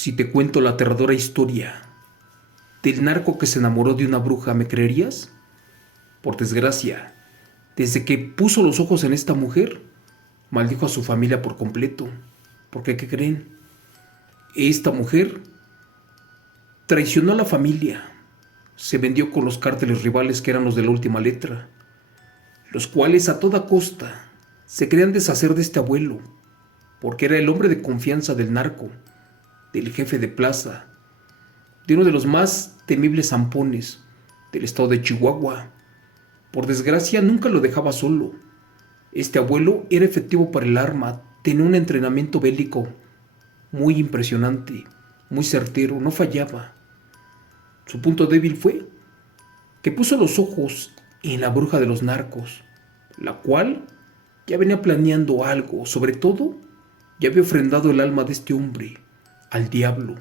Si te cuento la aterradora historia del narco que se enamoró de una bruja, ¿me creerías? Por desgracia, desde que puso los ojos en esta mujer, maldijo a su familia por completo. Porque, ¿qué creen? Esta mujer traicionó a la familia, se vendió con los cárteles rivales que eran los de la última letra, los cuales a toda costa se querían deshacer de este abuelo, porque era el hombre de confianza del narco, del jefe de plaza, de uno de los más temibles zampones del estado de Chihuahua. Por desgracia, nunca lo dejaba solo. Este abuelo era efectivo para el arma, tenía un entrenamiento bélico muy impresionante, muy certero, no fallaba. Su punto débil fue que puso los ojos en la bruja de los narcos, la cual ya venía planeando algo, sobre todo ya había ofrendado el alma de este hombre al diablo,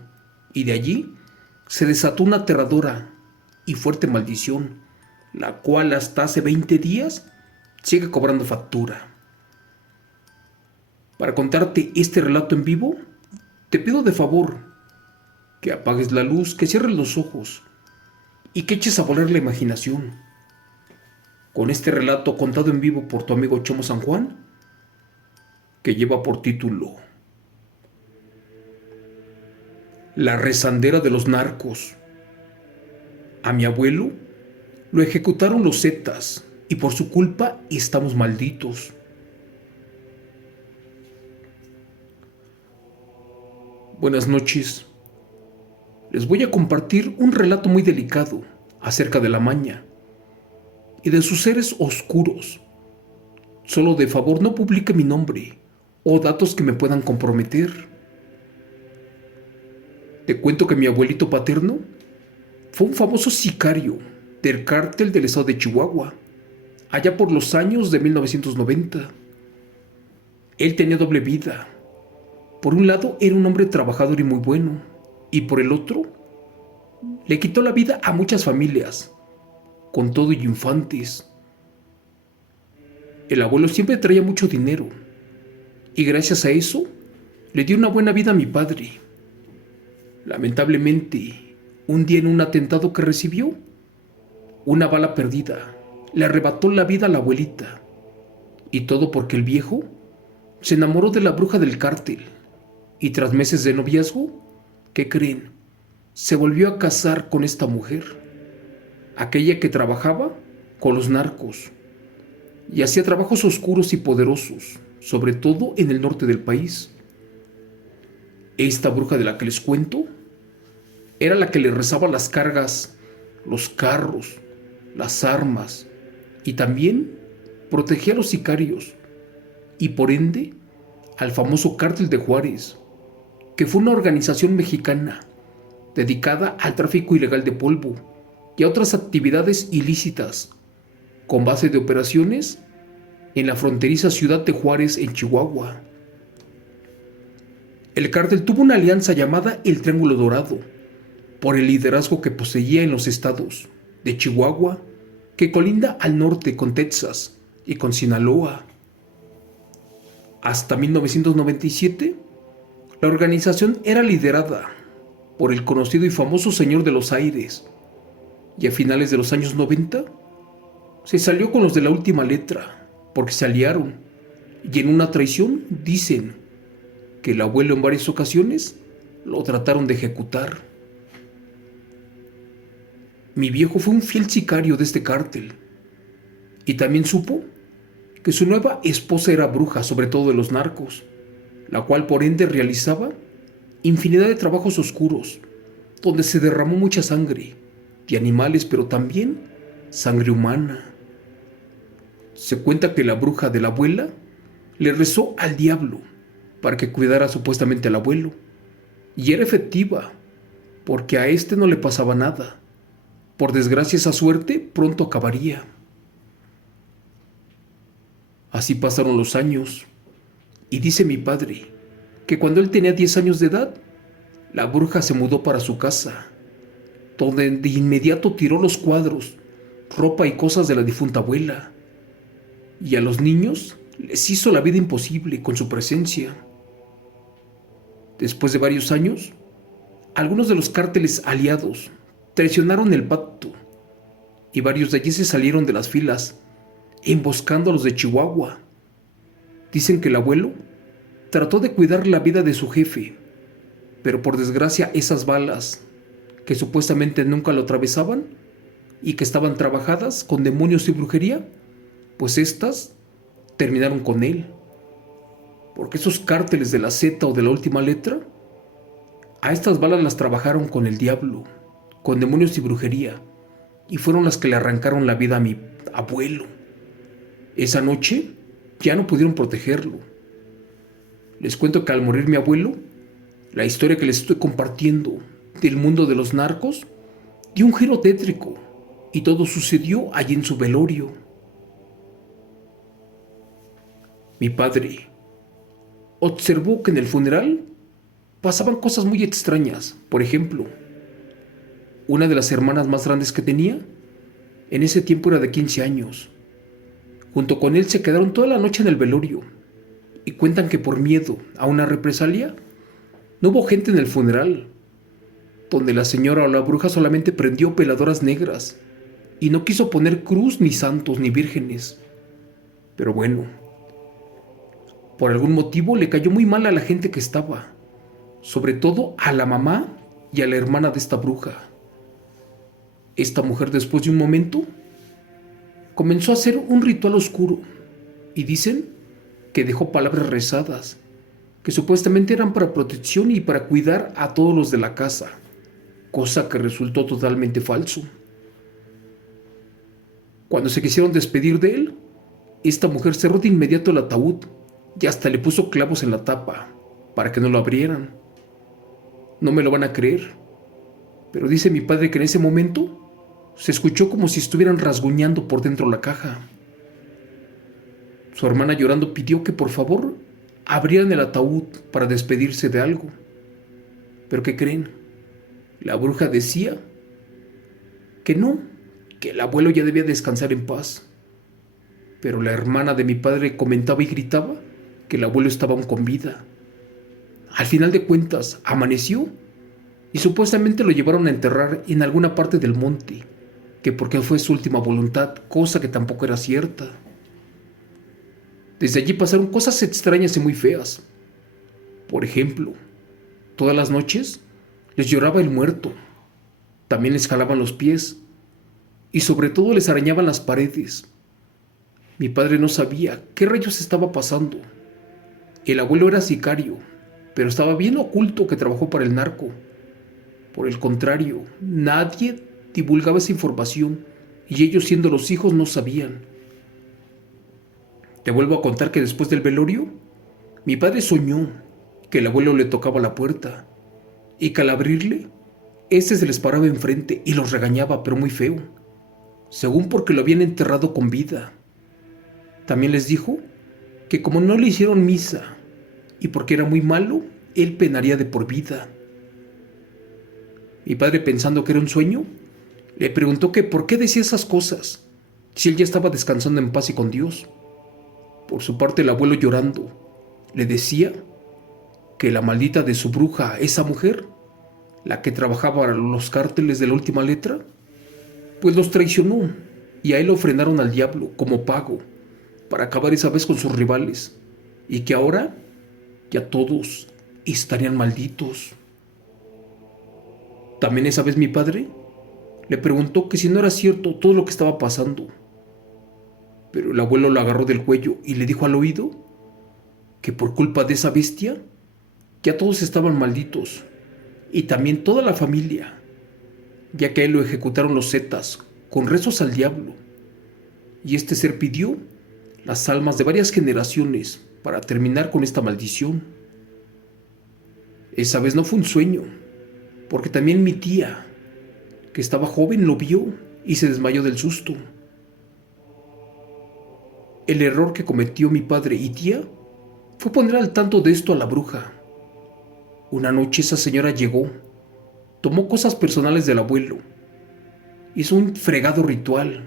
y de allí se desató una aterradora y fuerte maldición, la cual hasta hace 20 días sigue cobrando factura. Para contarte este relato en vivo, te pido de favor que apagues la luz, que cierres los ojos y que eches a volar la imaginación. Con este relato contado en vivo por tu amigo Chomo San Juan, que lleva por título La rezandera de los narcos. A mi abuelo lo ejecutaron los zetas y por su culpa estamos malditos. Buenas noches. Les voy a compartir un relato muy delicado acerca de la maña y de sus seres oscuros. Solo de favor no publique mi nombre o datos que me puedan comprometer. Te cuento que mi abuelito paterno fue un famoso sicario del cártel del estado de Chihuahua, allá por los años de 1990. Él tenía doble vida. Por un lado era un hombre trabajador y muy bueno, y por el otro le quitó la vida a muchas familias, con todo y infantes. El abuelo siempre traía mucho dinero, y gracias a eso le dio una buena vida a mi padre. Lamentablemente, un día en un atentado que recibió, una bala perdida le arrebató la vida a la abuelita, y todo porque el viejo se enamoró de la bruja del cártel, y tras meses de noviazgo, ¿qué creen? Se volvió a casar con esta mujer, aquella que trabajaba con los narcos, y hacía trabajos oscuros y poderosos, sobre todo en el norte del país. Esta bruja de la que les cuento era la que le rezaba las cargas, los carros, las armas, y también protegía a los sicarios, y por ende al famoso Cártel de Juárez, que fue una organización mexicana dedicada al tráfico ilegal de polvo y a otras actividades ilícitas, con base de operaciones en la fronteriza ciudad de Juárez, en Chihuahua. El cártel tuvo una alianza llamada el Triángulo Dorado, por el liderazgo que poseía en los estados de Chihuahua, que colinda al norte con Texas y con Sinaloa. Hasta 1997, la organización era liderada por el conocido y famoso Señor de los Aires, y a finales de los años 90 se salió con los de la última letra, porque se aliaron, y en una traición dicen que el abuelo en varias ocasiones lo trataron de ejecutar. Mi viejo fue un fiel sicario de este cártel, y también supo que su nueva esposa era bruja, sobre todo de los narcos, la cual por ende realizaba infinidad de trabajos oscuros, donde se derramó mucha sangre de animales, pero también sangre humana. Se cuenta que la bruja de la abuela le rezó al diablo para que cuidara supuestamente al abuelo, y era efectiva, porque a este no le pasaba nada. Por desgracia, esa suerte pronto acabaría. Así pasaron los años, y dice mi padre que cuando él tenía 10 años de edad, la bruja se mudó para su casa, donde de inmediato tiró los cuadros, ropa y cosas de la difunta abuela, y a los niños les hizo la vida imposible con su presencia. Después de varios años, algunos de los cárteles aliados traicionaron el pacto y varios de allí se salieron de las filas, emboscando a los de Chihuahua. Dicen que el abuelo trató de cuidar la vida de su jefe, pero por desgracia esas balas, que supuestamente nunca lo atravesaban y que estaban trabajadas con demonios y brujería, pues estas terminaron con él. Porque esos cárteles de la Z o de la última letra, a estas balas las trabajaron con el diablo, con demonios y brujería, y fueron las que le arrancaron la vida a mi abuelo. Esa noche ya no pudieron protegerlo. Les cuento que al morir mi abuelo, la historia que les estoy compartiendo del mundo de los narcos dio un giro tétrico y todo sucedió allí en su velorio. Mi padre observó que en el funeral pasaban cosas muy extrañas. Por ejemplo, una de las hermanas más grandes que tenía, en ese tiempo era de 15 años. Junto con él se quedaron toda la noche en el velorio y cuentan que por miedo a una represalia no hubo gente en el funeral, donde la señora o la bruja solamente prendió veladoras negras y no quiso poner cruz, ni santos, ni vírgenes. Pero bueno, por algún motivo le cayó muy mal a la gente que estaba, sobre todo a la mamá y a la hermana de esta bruja. Esta mujer, después de un momento, comenzó a hacer un ritual oscuro y dicen que dejó palabras rezadas, que supuestamente eran para protección y para cuidar a todos los de la casa, cosa que resultó totalmente falso. Cuando se quisieron despedir de él, esta mujer cerró de inmediato el ataúd y hasta le puso clavos en la tapa para que no lo abrieran. No me lo van a creer, pero dice mi padre que en ese momento se escuchó como si estuvieran rasguñando por dentro la caja. Su hermana llorando pidió que por favor abrieran el ataúd para despedirse de algo. ¿Pero qué creen? La bruja decía que no, que el abuelo ya debía descansar en paz. Pero la hermana de mi padre comentaba y gritaba que el abuelo estaba aún con vida. Al final de cuentas, amaneció y supuestamente lo llevaron a enterrar en alguna parte del monte, que porque fue su última voluntad, cosa que tampoco era cierta. Desde allí pasaron cosas extrañas y muy feas. Por ejemplo, todas las noches les lloraba el muerto, también les jalaban los pies y sobre todo les arañaban las paredes. Mi padre no sabía qué rayos estaba pasando. El abuelo era sicario, pero estaba bien oculto que trabajó para el narco. Por el contrario, nadie divulgaba esa información y ellos, siendo los hijos, no sabían. Te vuelvo a contar que después del velorio, mi padre soñó que el abuelo le tocaba la puerta y que al abrirle, este se les paraba enfrente y los regañaba, pero muy feo, según porque lo habían enterrado con vida. También les dijo que como no le hicieron misa y porque era muy malo, él penaría de por vida. Mi padre, pensando que era un sueño, le preguntó que por qué decía esas cosas, si él ya estaba descansando en paz y con Dios. Por su parte, el abuelo, llorando, le decía que la maldita de su bruja, esa mujer, la que trabajaba para los cárteles de la última letra, pues los traicionó y a él lo frenaron al diablo como pago para acabar esa vez con sus rivales, y que ahora ya todos estarían malditos. También esa vez mi padre le preguntó que si no era cierto todo lo que estaba pasando, pero el abuelo lo agarró del cuello y le dijo al oído que por culpa de esa bestia ya todos estaban malditos, y también toda la familia, ya que a él lo ejecutaron los zetas con rezos al diablo, y este ser pidió las almas de varias generaciones para terminar con esta maldición. Esa vez no fue un sueño, porque también mi tía, que estaba joven, lo vio y se desmayó del susto. El error que cometió mi padre y tía fue poner al tanto de esto a la bruja. Una noche esa señora llegó, tomó cosas personales del abuelo, hizo un fregado ritual,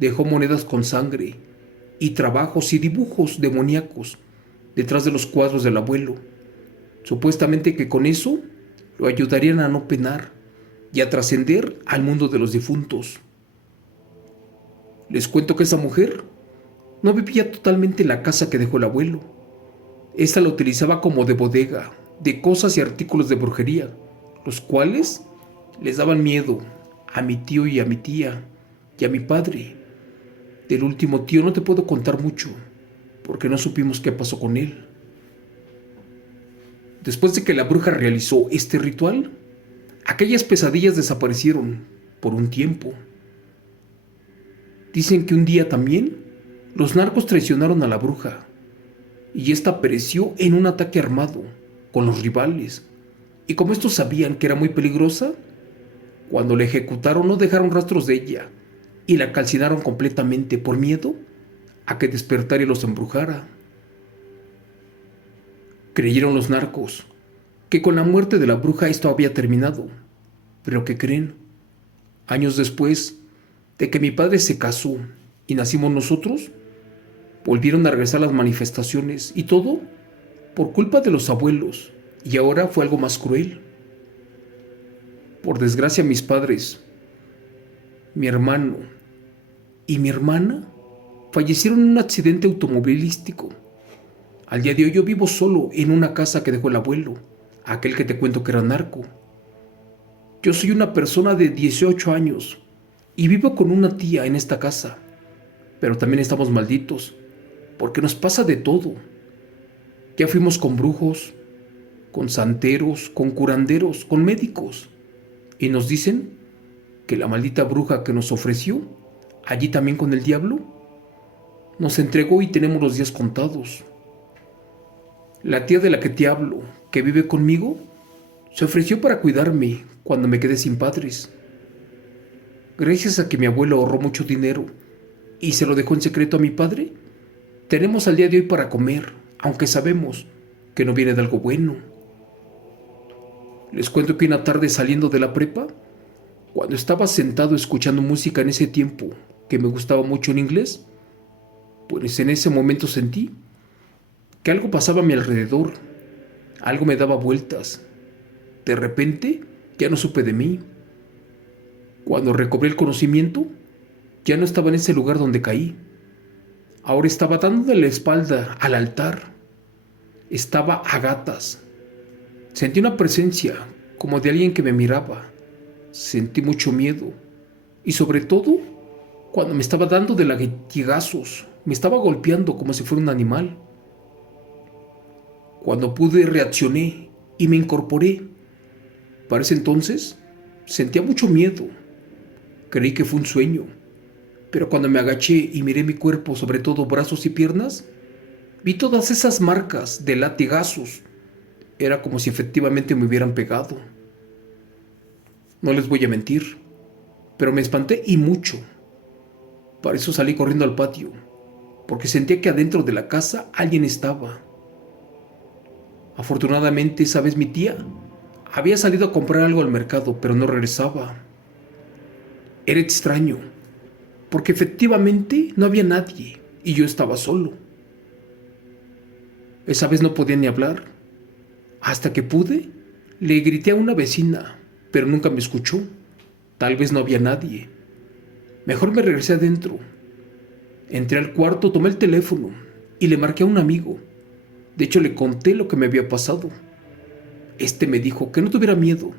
dejó monedas con sangre y trabajos y dibujos demoníacos detrás de los cuadros del abuelo, supuestamente que con eso lo ayudarían a no penar y a trascender al mundo de los difuntos. Les cuento que esa mujer no vivía totalmente en la casa que dejó el abuelo. Esta la utilizaba como de bodega, de cosas y artículos de brujería, los cuales les daban miedo a mi tío y a mi tía y a mi padre. Del último tío no te puedo contar mucho, porque no supimos qué pasó con él. Después de que la bruja realizó este ritual, aquellas pesadillas desaparecieron por un tiempo. Dicen que un día también los narcos traicionaron a la bruja y ésta pereció en un ataque armado con los rivales. Y como estos sabían que era muy peligrosa, cuando la ejecutaron no dejaron rastros de ella y la calcinaron completamente por miedo a que despertara y los embrujara. Creyeron los narcos que con la muerte de la bruja esto había terminado, pero ¿qué creen? Años después de que mi padre se casó y nacimos nosotros, volvieron a regresar las manifestaciones y todo por culpa de los abuelos, y ahora fue algo más cruel. Por desgracia, mis padres, mi hermano y mi hermana fallecieron en un accidente automovilístico. Al día de hoy yo vivo solo en una casa que dejó el abuelo, aquel que te cuento que era narco. Yo soy una persona de 18 años y vivo con una tía en esta casa, pero también estamos malditos, porque nos pasa de todo. Ya fuimos con brujos, con santeros, con curanderos, con médicos, y nos dicen que la maldita bruja que nos ofreció, allí también con el diablo, nos entregó y tenemos los días contados. La tía de la que te hablo, que vive conmigo, se ofreció para cuidarme cuando me quedé sin padres. Gracias a que mi abuelo ahorró mucho dinero y se lo dejó en secreto a mi padre, tenemos al día de hoy para comer, aunque sabemos que no viene de algo bueno. Les cuento que una tarde saliendo de la prepa, cuando estaba sentado escuchando música en ese tiempo que me gustaba mucho en inglés, pues en ese momento sentí que algo pasaba a mi alrededor, algo me daba vueltas. De repente ya no supe de mí. Cuando recobré el conocimiento, ya no estaba en ese lugar donde caí. Ahora estaba dando la espalda al altar. Estaba a gatas. Sentí una presencia como de alguien que me miraba. Sentí mucho miedo. Y sobre todo, cuando me estaba dando de latigazos, me estaba golpeando como si fuera un animal. Cuando pude, reaccioné y me incorporé. Para ese entonces, sentía mucho miedo. Creí que fue un sueño. Pero cuando me agaché y miré mi cuerpo, sobre todo brazos y piernas, vi todas esas marcas de latigazos. Era como si efectivamente me hubieran pegado. No les voy a mentir, pero me espanté y mucho. Para eso salí corriendo al patio, porque sentía que adentro de la casa alguien estaba. Afortunadamente, esa vez mi tía había salido a comprar algo al mercado, pero no regresaba. Era extraño, porque efectivamente no había nadie y yo estaba solo. Esa vez no podía ni hablar. Hasta que pude, le grité a una vecina, pero nunca me escuchó. Tal vez no había nadie. Mejor me regresé adentro. Entré al cuarto, tomé el teléfono y le marqué a un amigo. De hecho, le conté lo que me había pasado. Este me dijo que no tuviera miedo,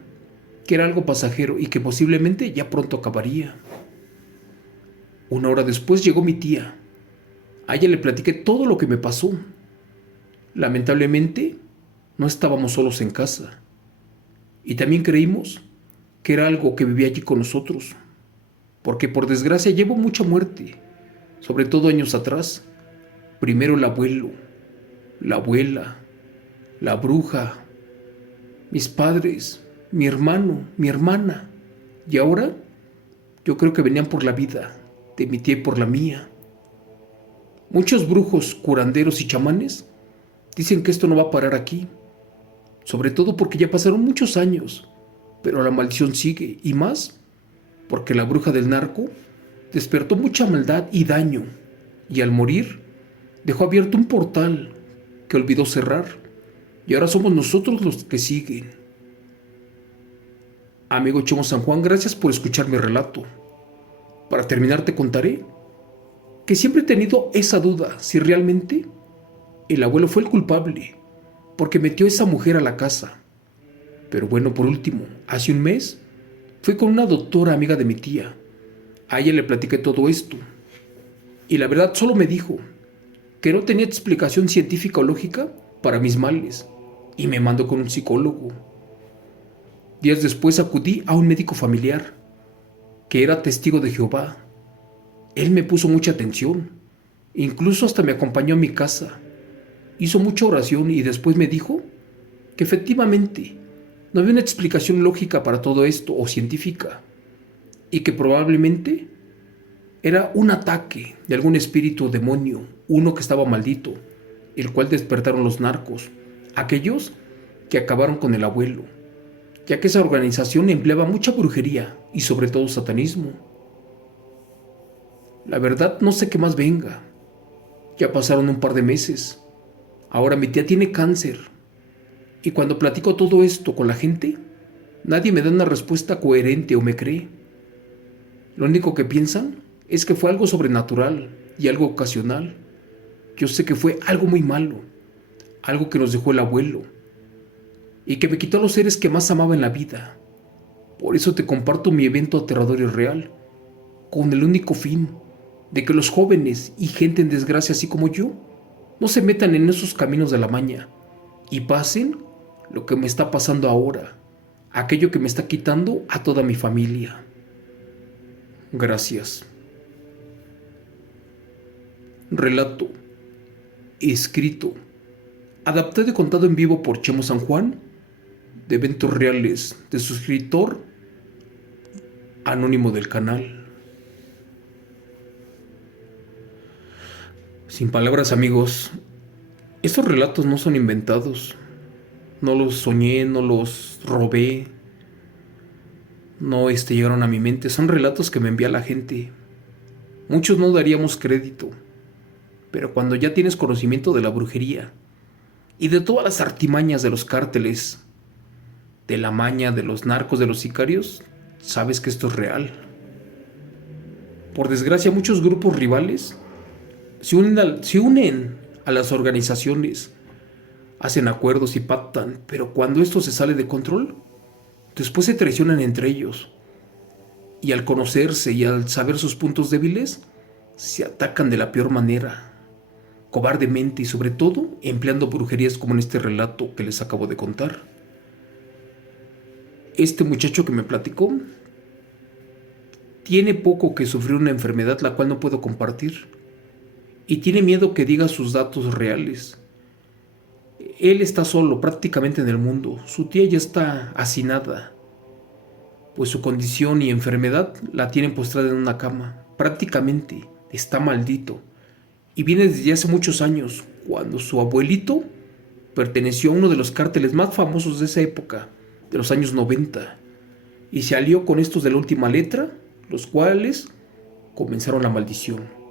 que era algo pasajero y que posiblemente ya pronto acabaría. Una hora después llegó mi tía. A ella le platiqué todo lo que me pasó. Lamentablemente, no estábamos solos en casa. Y también creímos que era algo que vivía allí con nosotros. Porque por desgracia llevo mucha muerte, sobre todo años atrás. Primero el abuelo, la abuela, la bruja, mis padres, mi hermano, mi hermana. Y ahora yo creo que venían por la vida de mi tía y por la mía. Muchos brujos, curanderos y chamanes dicen que esto no va a parar aquí, sobre todo porque ya pasaron muchos años, pero la maldición sigue, y más porque la bruja del narco despertó mucha maldad y daño, y al morir dejó abierto un portal que olvidó cerrar, y ahora somos nosotros los que siguen. Amigo Chemo San Juan, gracias por escuchar mi relato. Para terminar te contaré que siempre he tenido esa duda si realmente el abuelo fue el culpable, porque metió a esa mujer a la casa. Pero bueno, por último, hace un mes fui con una doctora amiga de mi tía. A ella le platiqué todo esto. Y la verdad solo me dijo que no tenía explicación científica o lógica para mis males. Y me mandó con un psicólogo. Días después acudí a un médico familiar, que era testigo de Jehová. Él me puso mucha atención. Incluso hasta me acompañó a mi casa. Hizo mucha oración y después me dijo que efectivamente no había una explicación lógica para todo esto o científica, y que probablemente era un ataque de algún espíritu o demonio, uno que estaba maldito, el cual despertaron los narcos, aquellos que acabaron con el abuelo, ya que esa organización empleaba mucha brujería y sobre todo satanismo. La verdad no sé qué más venga. Ya pasaron un par de meses. Ahora mi tía tiene cáncer. Y cuando platico todo esto con la gente, nadie me da una respuesta coherente o me cree. Lo único que piensan es que fue algo sobrenatural y algo ocasional. Yo sé que fue algo muy malo, algo que nos dejó el abuelo, y que me quitó a los seres que más amaba en la vida. Por eso te comparto mi evento aterrador y real, con el único fin de que los jóvenes y gente en desgracia así como yo no se metan en esos caminos de la maña y pasen lo que me está pasando ahora, aquello que me está quitando a toda mi familia. Gracias. Relato escrito, adaptado y contado en vivo por Chemo San Juan, de eventos reales de su escritor anónimo del canal. Sin palabras, amigos, estos relatos no son inventados, no los soñé, no los robé, no llegaron a mi mente, son relatos que me envía la gente. Muchos no daríamos crédito, pero cuando ya tienes conocimiento de la brujería y de todas las artimañas de los cárteles, de la maña, de los narcos, de los sicarios, sabes que esto es real. Por desgracia, muchos grupos rivales se unen a las organizaciones, hacen acuerdos y pactan, pero cuando esto se sale de control, después se traicionan entre ellos. Y al conocerse y al saber sus puntos débiles, se atacan de la peor manera, cobardemente y sobre todo empleando brujerías como en este relato que les acabo de contar. Este muchacho que me platicó tiene poco que sufrió una enfermedad la cual no puedo compartir y tiene miedo que diga sus datos reales. Él está solo prácticamente en el mundo, su tía ya está hacinada, pues su condición y enfermedad la tienen postrada en una cama, prácticamente está maldito y viene desde hace muchos años, cuando su abuelito perteneció a uno de los cárteles más famosos de esa época, de los años 90, y se alió con estos de la última letra, los cuales comenzaron la maldición.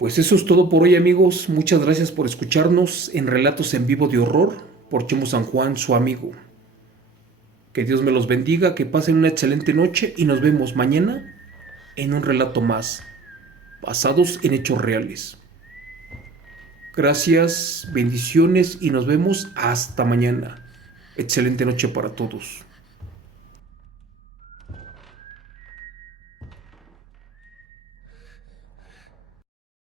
Pues eso es todo por hoy, amigos. Muchas gracias por escucharnos en Relatos en Vivo de Horror por Chemo San Juan, su amigo. Que Dios me los bendiga, que pasen una excelente noche y nos vemos mañana en un relato más, basados en hechos reales. Gracias, bendiciones y nos vemos hasta mañana. Excelente noche para todos.